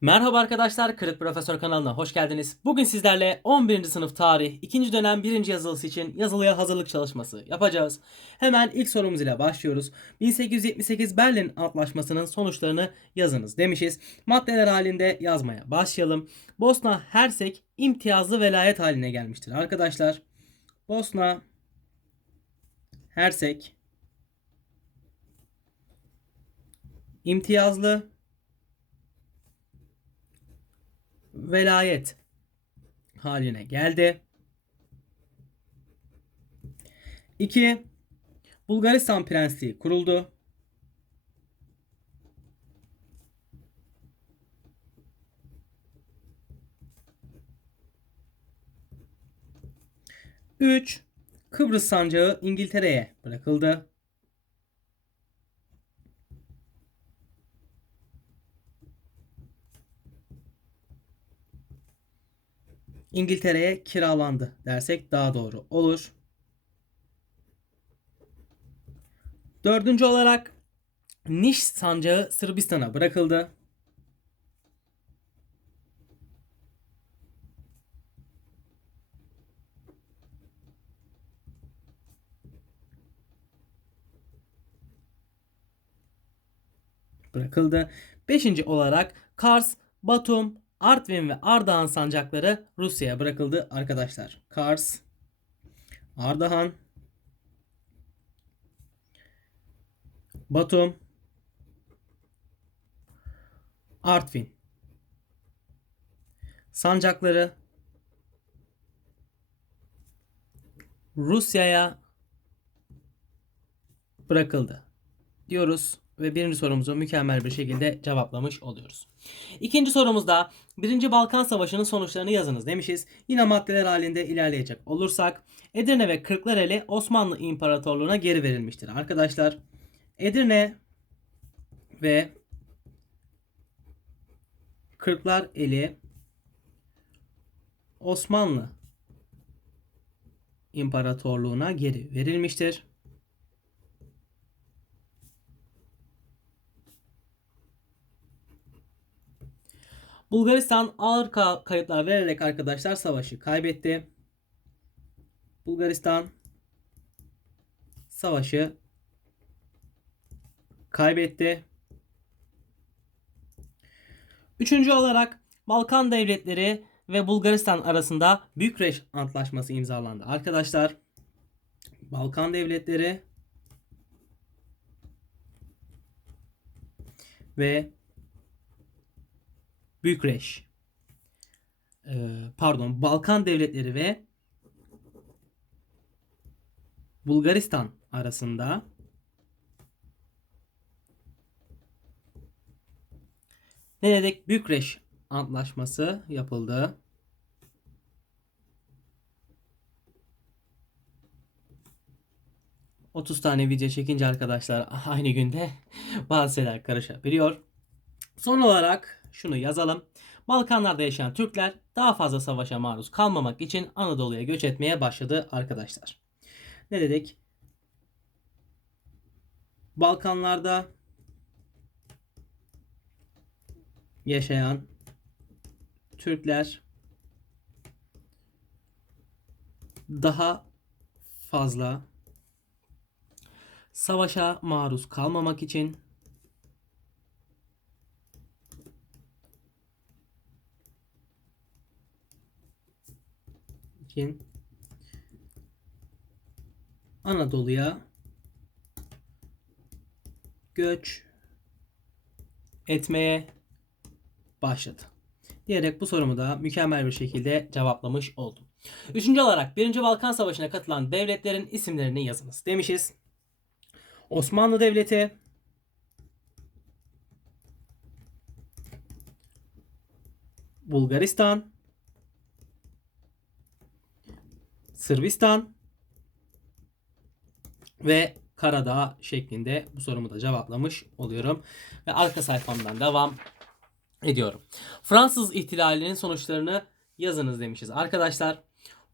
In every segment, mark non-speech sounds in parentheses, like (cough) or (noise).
Merhaba arkadaşlar, Kırık Profesör kanalına hoş geldiniz. Bugün sizlerle 11. sınıf tarih 2. dönem 1. yazılısı için yazılıya hazırlık çalışması yapacağız. Hemen ilk sorumuz ile başlıyoruz. 1878 Berlin Antlaşması'nın sonuçlarını yazınız demişiz. Maddeler halinde yazmaya başlayalım. Bosna Hersek imtiyazlı velayet haline gelmiştir arkadaşlar. Bosna Hersek imtiyazlı velayet haline geldi. 2. Bulgaristan Prensliği kuruldu. Üç. Kıbrıs sancağı İngiltere'ye bırakıldı. İngiltere'ye kiralandı dersek daha doğru olur. Dördüncü olarak Niş sancağı Sırbistan'a bırakıldı. Bırakıldı. Beşinci olarak Kars, Batum, Artvin ve Ardahan sancakları Rusya'ya bırakıldı arkadaşlar. Kars, Ardahan, Batum, Artvin sancakları Rusya'ya bırakıldı diyoruz ve birinci sorumuzu mükemmel bir şekilde cevaplamış oluyoruz. İkinci sorumuzda Birinci Balkan Savaşı'nın sonuçlarını yazınız demişiz. Yine maddeler halinde ilerleyecek olursak Edirne ve Kırklareli Osmanlı İmparatorluğu'na geri verilmiştir arkadaşlar. Edirne ve Kırklareli Osmanlı İmparatorluğu'na geri verilmiştir. Bulgaristan ağır ka- kayıplar vererek arkadaşlar savaşı kaybetti. Bulgaristan savaşı kaybetti. Üçüncü olarak Balkan devletleri ve Bulgaristan arasında Bükreş Antlaşması imzalandı. Arkadaşlar Balkan devletleri ve Bükreş Ee, pardon Balkan devletleri ve Bulgaristan arasında ne dedik? Bükreş Antlaşması yapıldı. ...30 tane video çekince arkadaşlar aynı günde (laughs) bazı şeyler karışabiliyor. Son olarak şunu yazalım. Balkanlarda yaşayan Türkler daha fazla savaşa maruz kalmamak için Anadolu'ya göç etmeye başladı arkadaşlar. Ne dedik? Balkanlarda yaşayan Türkler daha fazla savaşa maruz kalmamak için için Anadolu'ya göç etmeye başladı. Diyerek bu sorumu da mükemmel bir şekilde cevaplamış oldum. Üçüncü olarak 1. Balkan Savaşı'na katılan devletlerin isimlerini yazınız demişiz. Osmanlı Devleti, Bulgaristan, Sırbistan ve Karadağ şeklinde bu sorumu da cevaplamış oluyorum. Ve arka sayfamdan devam ediyorum. Fransız ihtilalinin sonuçlarını yazınız demişiz. Arkadaşlar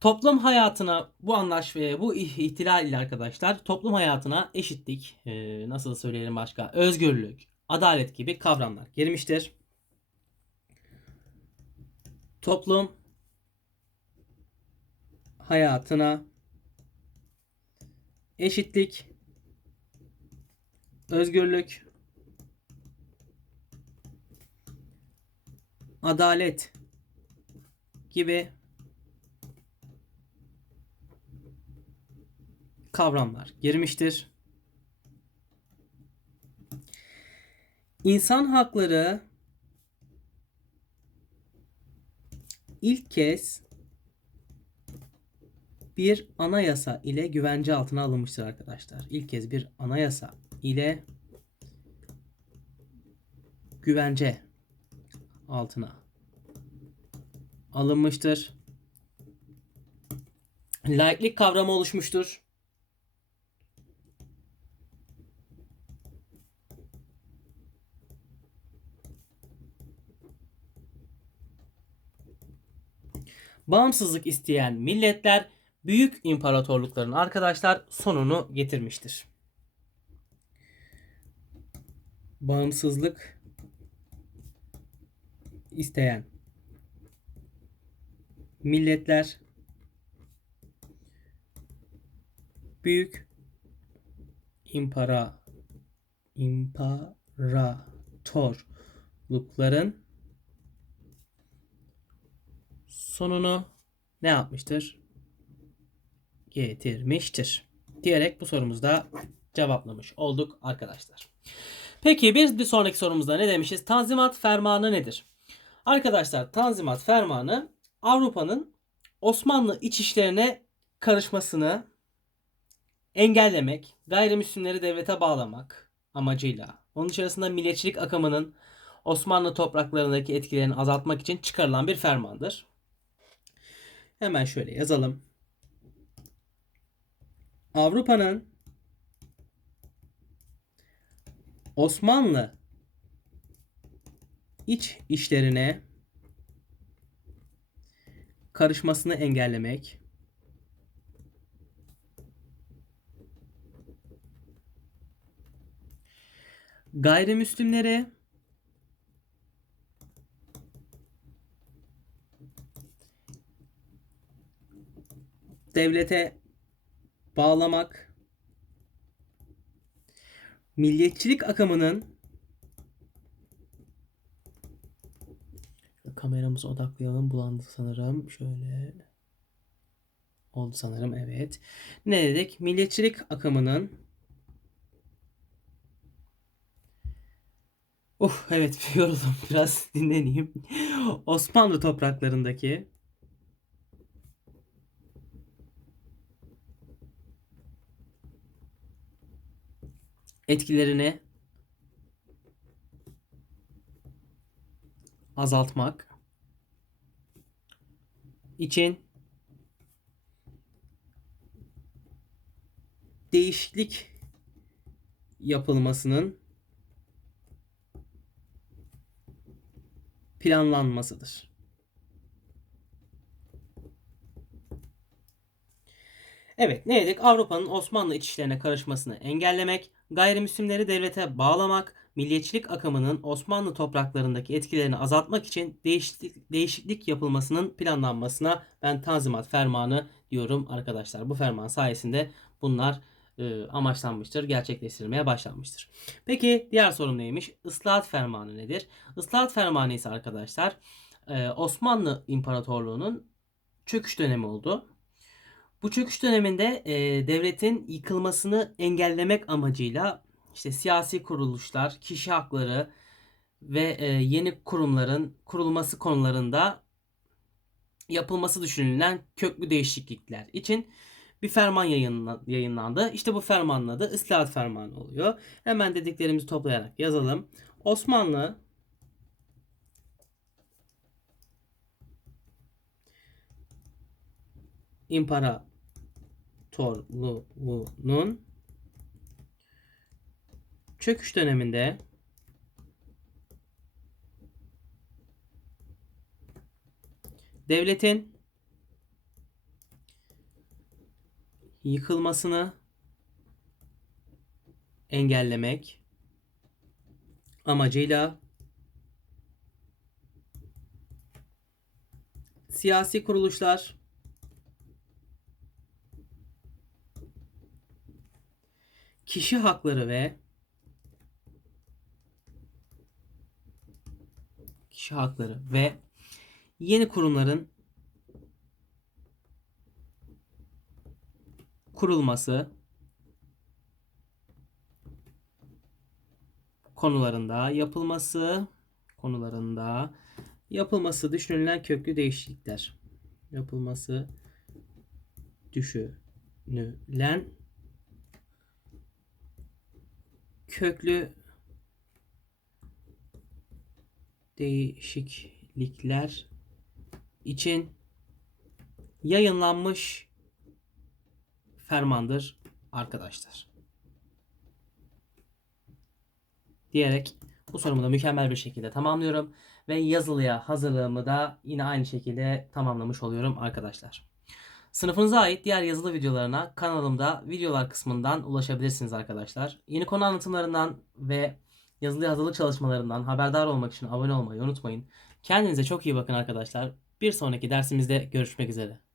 toplum hayatına bu anlaşma bu ihtilal ile arkadaşlar toplum hayatına eşitlik e, nasıl söyleyelim başka özgürlük adalet gibi kavramlar girmiştir. toplum hayatına eşitlik, özgürlük, adalet gibi kavramlar girmiştir. İnsan hakları ilk kez bir anayasa ile güvence altına alınmıştır arkadaşlar. İlk kez bir anayasa ile güvence altına alınmıştır. Laiklik kavramı oluşmuştur. Bağımsızlık isteyen milletler büyük imparatorlukların arkadaşlar sonunu getirmiştir. Bağımsızlık isteyen milletler büyük impara imparatorlukların sonunu ne yapmıştır? Getirmiştir. Diyerek bu sorumuzda cevaplamış olduk arkadaşlar. Peki bir sonraki sorumuzda ne demişiz? Tanzimat fermanı nedir? Arkadaşlar Tanzimat fermanı Avrupa'nın Osmanlı iç işlerine karışmasını engellemek, gayrimüslimleri devlete bağlamak amacıyla onun içerisinde milliyetçilik akımının Osmanlı topraklarındaki etkilerini azaltmak için çıkarılan bir fermandır. Hemen şöyle yazalım. Avrupa'nın Osmanlı iç işlerine karışmasını engellemek gayrimüslimlere devlete bağlamak milliyetçilik akımının kameramızı odaklayalım. Bulandı sanırım. Şöyle oldu sanırım. Evet. Ne dedik? Milliyetçilik akımının Uf evet (laughs) yoruldum biraz dinleneyim. Osmanlı topraklarındaki etkilerini azaltmak için değişiklik yapılmasının planlanmasıdır. Evet ne dedik? Avrupa'nın Osmanlı iç işlerine karışmasını engellemek, gayrimüslimleri devlete bağlamak, milliyetçilik akımının Osmanlı topraklarındaki etkilerini azaltmak için değişiklik, değişiklik yapılmasının planlanmasına ben Tanzimat Fermanı diyorum arkadaşlar. Bu ferman sayesinde bunlar e, amaçlanmıştır, gerçekleştirilmeye başlanmıştır. Peki diğer sorum neymiş? Islahat Fermanı nedir? Islahat Fermanı ise arkadaşlar e, Osmanlı İmparatorluğu'nun çöküş dönemi oldu. Bu çöküş döneminde e, devletin yıkılmasını engellemek amacıyla işte siyasi kuruluşlar, kişi hakları ve e, yeni kurumların kurulması konularında yapılması düşünülen köklü değişiklikler için bir ferman yayınlandı. İşte bu fermanın adı ıslahat fermanı oluyor. Hemen dediklerimizi toplayarak yazalım. Osmanlı İmparatorluğu'nun çöküş döneminde devletin yıkılmasını engellemek amacıyla siyasi kuruluşlar kişi hakları ve kişi hakları ve yeni kurumların kurulması konularında yapılması konularında yapılması düşünülen köklü değişiklikler. Yapılması düşünülen köklü değişiklikler için yayınlanmış fermandır arkadaşlar. Diyerek bu sorumu da mükemmel bir şekilde tamamlıyorum ve yazılıya hazırlığımı da yine aynı şekilde tamamlamış oluyorum arkadaşlar. Sınıfınıza ait diğer yazılı videolarına kanalımda videolar kısmından ulaşabilirsiniz arkadaşlar. Yeni konu anlatımlarından ve yazılı hazırlık çalışmalarından haberdar olmak için abone olmayı unutmayın. Kendinize çok iyi bakın arkadaşlar. Bir sonraki dersimizde görüşmek üzere.